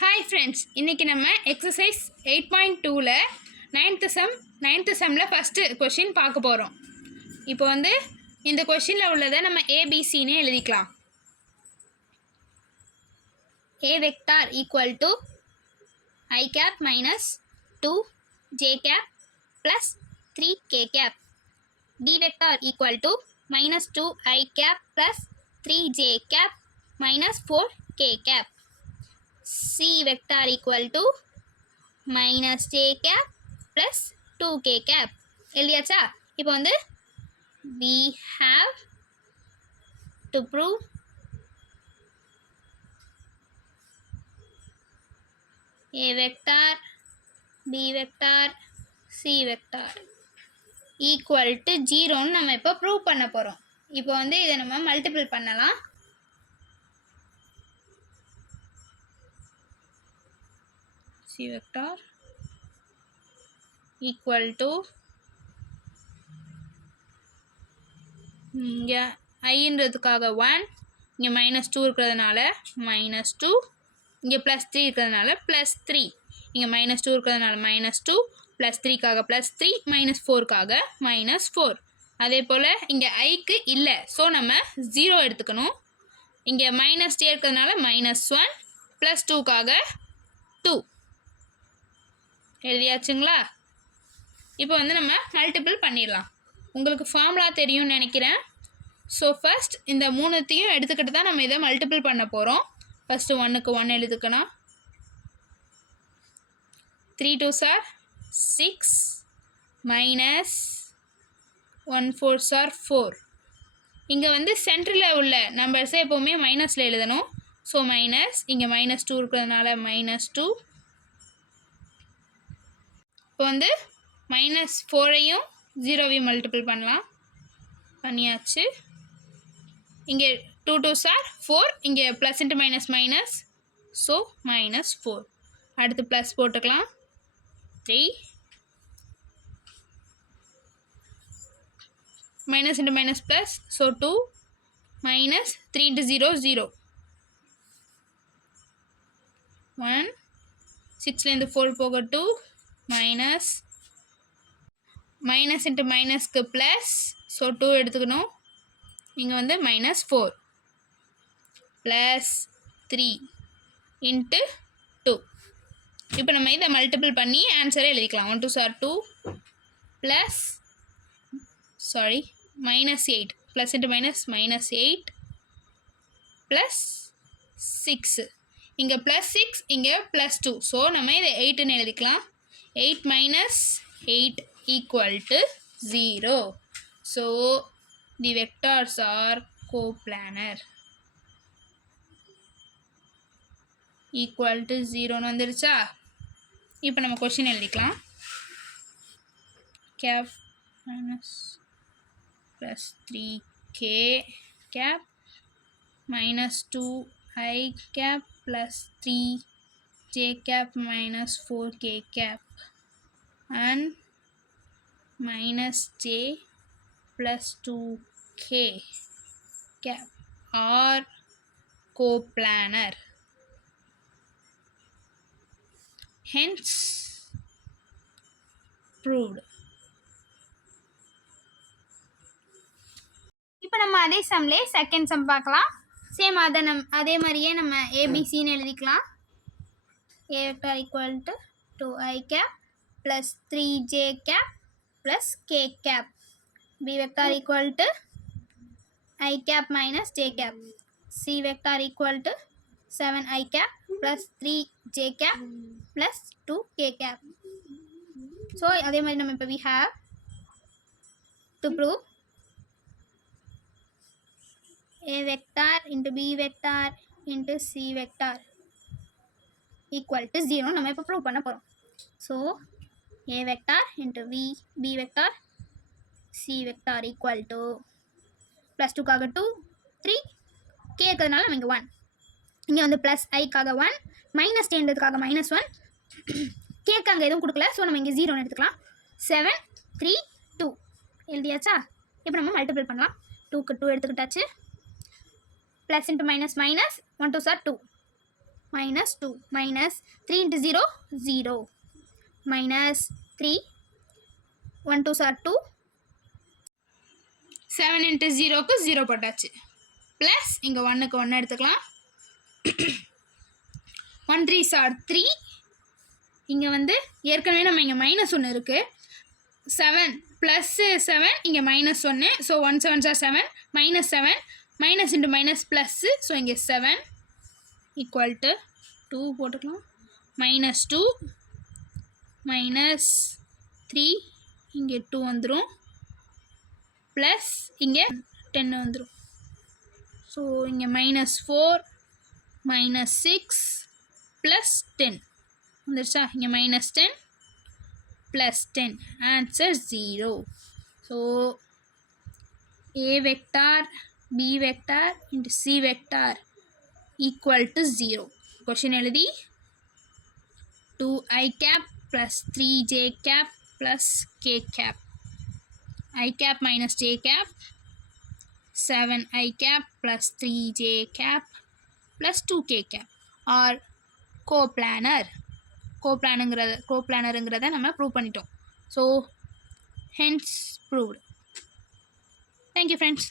Hi friends, இன்றைக்கி நம்ம exercise 8.2ல் ninth செம்மில் first question பார்க்க போகிறோம். இப்போ இந்த கொஷினில் உள்ளதை நம்ம ஏபிசின்னு எழுதிக்கலாம். A vector equal to I cap minus 2j cap plus 3k cap. D vector equal to minus 2I cap plus 3j cap minus 4k cap. C vector equal to minus j cap plus 2k cap. எழுதியாச்சா? இப்போ we have to prove A vector, B vector, C vector equal to 0 நம்ம இப்போ prove பண்ண போகிறோம். இப்போ இதை நம்ம multiple பண்ணலாம். C vector equal to இங்கே ஐன்றதுக்காக 1, இங்கே -2 இருக்கிறதுனால -2, இங்கே +3 இருக்கிறதுனால +3, இங்கே -2 இருக்கிறதுனால -2, +3க்காக +3, -4க்காக -4. அதே போல் இங்கே ஐக்கு இல்லை, ஸோ நம்ம 0 எடுத்துக்கணும். இங்கே -j இருக்கிறதுனால -1, +2க்காக 2 எழுதியாச்சுங்களா? இப்போ நம்ம மல்டிபிள் பண்ணிடலாம். உங்களுக்கு ஃபார்முலா தெரியும்னு நினைக்கிறேன். ஸோ ஃபஸ்ட் இந்த மூணுத்தையும் எடுத்துக்கிட்டு தான் நம்ம இதை மல்டிபிள் பண்ண போகிறோம். ஃபஸ்ட்டு 1க்கு 1 எழுதுக்கணும். 3 2s are 6 minus 1 4s are 4. இங்கே சென்டரில் உள்ள நம்பர்ஸை எப்போவுமே மைனஸில் எழுதணும். ஸோ மைனஸ், இங்கே -2 இருக்கிறதுனால -2. இப்போ -4ஐயும் 0வையும் மல்டிபிள் பண்ணலாம். பண்ணியாச்சு. இங்கே 2 2s are 4, இங்கே plus into minus minus, so -4. அடுத்து ப்ளஸ் போட்டுக்கலாம். 3 minus into minus plus, so 2 minus 3 into 0 0. 1 6லேருந்து 4 போக 2 மைனஸ் இன்ட்டு மைனஸ்க்கு ப்ளஸ், ஸோ 2 எடுத்துக்கணும். இங்கே -4 ப்ளஸ் 3 இன்ட்டு 2. இப்போ நம்ம இதை மல்டிபிள் பண்ணி ஆன்சரை எழுதிக்கலாம். 1 2s are 2 plus -8, plus into minus -8 plus 6, இங்கே +6, இங்கே +2, ஸோ நம்ம இதை 8ன்னு எழுதிக்கலாம். 8 minus 8 equal to 0. So the vectors are coplanar. Equal to 0 வந்துருச்சா? இப்போ நம்ம கொஷின் எழுதிக்கலாம். cap minus plus 3k cap minus 2I cap plus 3j cap minus 4k cap and minus j plus 2k cap are coplanar. Hence proved. இப்போ நம்ம அதே சம்லே second sum பார்க்கலாம். Same அதே மாதிரியே நம்ம ஏபிசின்னு எழுதிக்கலாம். A vector equal to 2I cap plus 3j cap plus k cap. B vector equal to I cap minus j cap. C vector equal to 7I cap plus 3j cap plus 2k cap. So அதே மாதிரி நம்ம இப்போ we have to prove A vector into B vector into C vector equal to 0 நம்ம இப்போ prove பண்ண போகிறோம். So A vector into B vector C vector equal to +2க்காக 2 3 k இருக்கிறதுனால நம்ம இங்கே 1, இங்கே ப்ளஸ் ஐக்காக 1, மைனஸ் டென்றதுக்காக -1, கேக்கு அங்கே எதுவும் கொடுக்கல, ஸோ நம்ம இங்கே 0ன்னு எடுத்துக்கலாம். 7 3 2 எழுதியாச்சா? இப்போ நம்ம மல்டிபிள் பண்ணலாம். 2க்கு 2 எடுத்துக்கிட்டாச்சு. Plus into minus minus, 1 2s are 2, minus 2 minus 3 into 0 0 minus 3 1 2s are 2 7 into 0க்கு 0 போட்டாச்சு ப்ளஸ் இங்கே 1க்கு 1 எடுத்துக்கலாம் 1 3s are 3 இங்கே வந்து ஏற்கனவே நம்ம இங்கே -1 இருக்குது 7 ப்ளஸ் 7 இங்கே -1 so 1 7s are 7 -7 minus into minus plus so இங்கே 7 ஈக்குவல் டு 2 போட்டுக்கலாம் -2 -3 இங்கே 2 வந்துடும் ப்ளஸ் இங்கே 10 வந்துடும் ஸோ இங்கே -4 -6 ப்ளஸ் 10 வந்துருச்சா இங்கே -10 plus 10 answer 0 so A vector B vector into C vector equal to 0. Question எழுதி 2i cap plus 3j cap plus k cap. I cap minus j cap 7i cap plus 3j cap plus 2k cap or coplanar. கோப்ளானருங்கிறத நம்ம prove பண்ணிட்டோம். So hence proved. Thank you friends.